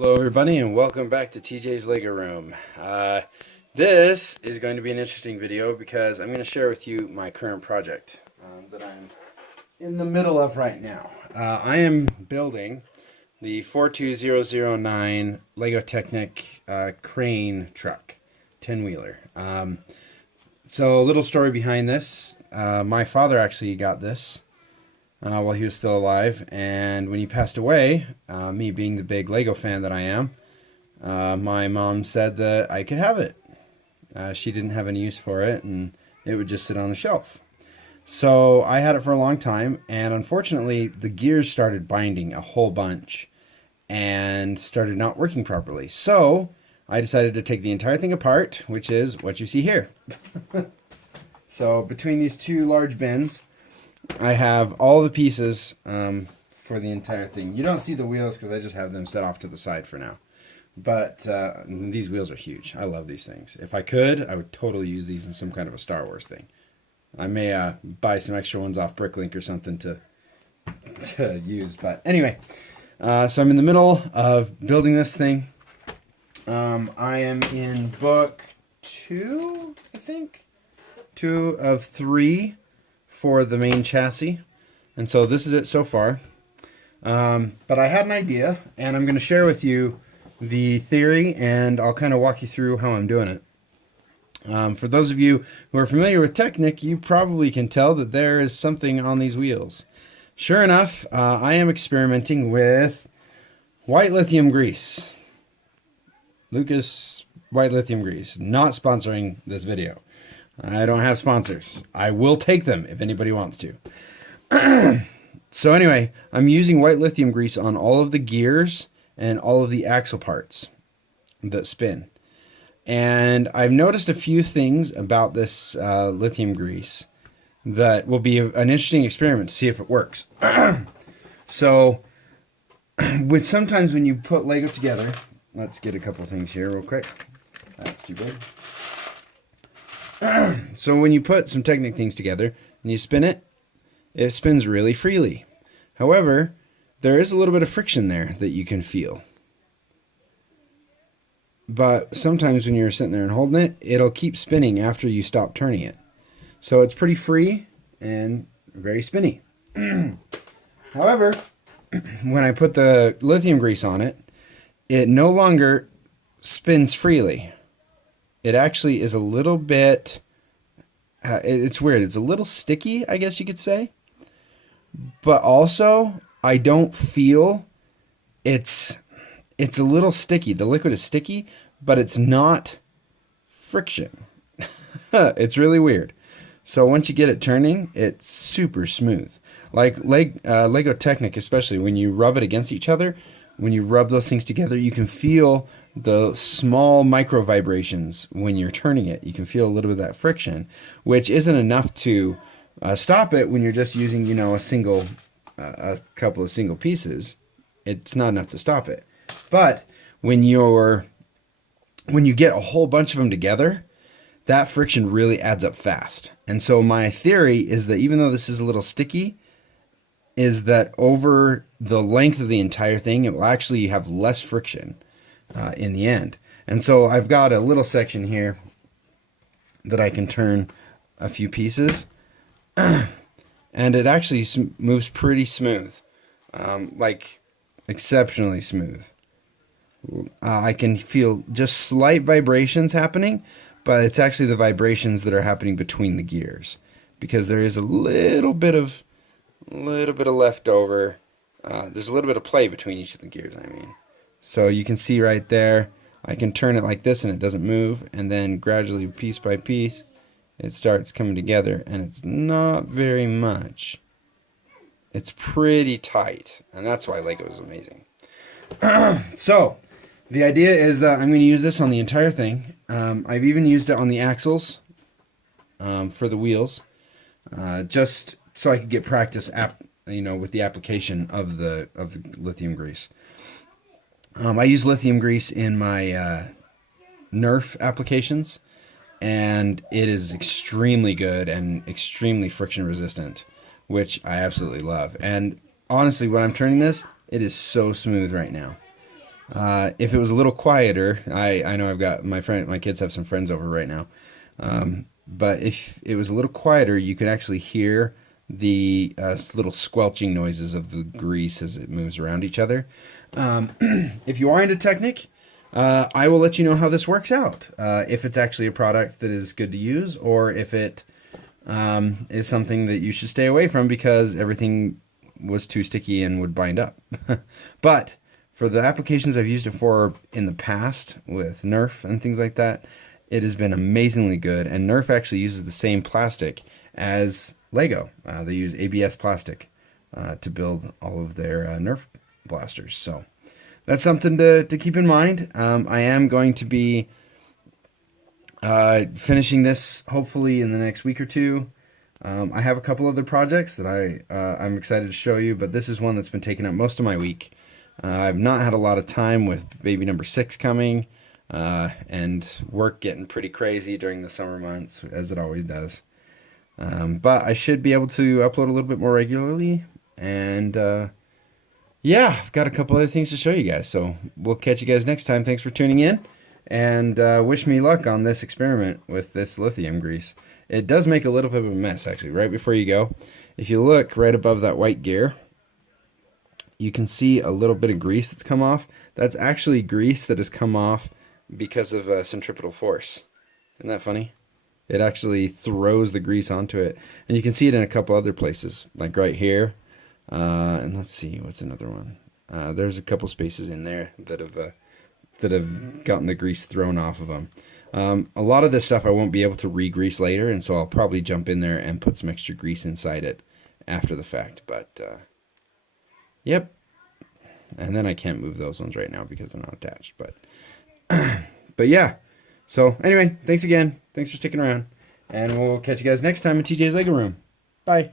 Hello everybody and welcome back to TJ's Lego Room. This is going to be an interesting video because I'm going to share with you my current project that I'm in the middle of right now. I am building the 42009 Lego Technic crane truck, 10-wheeler. So a little story behind this. My father actually got this while he was still alive, and when he passed away, me being the big Lego fan that I am, my mom said that I could have it. She didn't have any use for it, and it would just sit on the shelf. So I had it for a long time, and unfortunately the gears started binding a whole bunch and started not working properly. So I decided to take the entire thing apart, which is what you see here. So between these two large bins, I have all the pieces for the entire thing. You don't see the wheels because I just have them set off to the side for now. But these wheels are huge. I love these things. If I could, I would totally use these in some kind of a Star Wars thing. I may buy some extra ones off Bricklink or something to use. But anyway, so I'm in the middle of building this thing. I am in book 2, I think. 2 of 3. For the main chassis, and so this is it so far. But I had an idea, and I'm going to share with you the theory, and I'll kind of walk you through how I'm doing it. For those of you who are familiar with Technic, you probably can tell that there is something on these wheels. Sure enough, I am experimenting with white lithium grease. Lucas White Lithium Grease, not sponsoring this video. I don't have sponsors. I will take them if anybody wants to. So anyway, I'm using white lithium grease on all of the gears and all of the axle parts that spin. And I've noticed a few things about this lithium grease that will be an interesting experiment to see if it works. So sometimes when you put Lego together, let's get a couple things here real quick. That's too big. So when you put some Technic things together and you spin it, it spins really freely. However, there is a little bit of friction there that you can feel. But sometimes when you're sitting there and holding it, it'll keep spinning after you stop turning it. So it's pretty free and very spinny. However, when I put the lithium grease on it, it no longer spins freely. It actually is a little bit, it's weird. It's a little sticky, I guess you could say. But also, I don't feel it's a little sticky. The liquid is sticky, but it's not friction. It's really weird. So once you get it turning, it's super smooth. Like Lego Technic, especially when you rub it against each other, when you rub those things together, you can feel the small micro vibrations when you're turning it. You can feel a little bit of that friction, which isn't enough to stop it when you're just using, you know, a couple of single pieces. It's not enough to stop it. But when you get a whole bunch of them together, that friction really adds up fast. And so my theory is that even though this is a little sticky, is that over the length of the entire thing, it will actually have less friction in the end. And so I've got a little section here that I can turn a few pieces, and it actually moves pretty smooth, like exceptionally smooth. I can feel just slight vibrations happening, but it's actually the vibrations that are happening between the gears, because there is a little bit of leftover. There's a little bit of play between each of the gears, I mean. So you can see right there, I can turn it like this and it doesn't move, and then gradually, piece by piece, it starts coming together, and it's not very much. It's pretty tight, and that's why Lego is amazing. So the idea is that I'm going to use this on the entire thing. I've even used it on the axles for the wheels, just so I could get practice with the application of the lithium grease. I use lithium grease in my Nerf applications, and it is extremely good and extremely friction resistant, which I absolutely love. And honestly, when I'm turning this, it is so smooth right now. If it was a little quieter, I know I've got my kids have some friends over right now. But if it was a little quieter, you could actually hear the little squelching noises of the grease as it moves around each other. If you are into Technic, I will let you know how this works out. If it's actually a product that is good to use, or if it is something that you should stay away from because everything was too sticky and would bind up. But for the applications I've used it for in the past with Nerf and things like that, it has been amazingly good. And Nerf actually uses the same plastic as Lego. They use ABS plastic to build all of their Nerf blasters. So that's something to keep in mind. I am going to be finishing this hopefully in the next week or two. I have a couple other projects that I'm excited to show you, but this is one that's been taking up most of my week. I've not had a lot of time with baby number 6 coming, and work getting pretty crazy during the summer months, as it always does. But I should be able to upload a little bit more regularly, and yeah, I've got a couple other things to show you guys, so we'll catch you guys next time. Thanks for tuning in, and wish me luck on this experiment with this lithium grease. It does make a little bit of a mess, actually, right before you go. If you look right above that white gear, you can see a little bit of grease that's come off. That's actually grease that has come off because of centripetal force. Isn't that funny? It actually throws the grease onto it. And you can see it in a couple other places, like right here. And let's see, what's another one? There's a couple spaces in there that have gotten the grease thrown off of them. A lot of this stuff I won't be able to re-grease later, and so I'll probably jump in there and put some extra grease inside it after the fact. But yep. And then I can't move those ones right now because they're not attached. But yeah. So anyway, thanks again. Thanks for sticking around. And we'll catch you guys next time in TJ's Lego Room. Bye.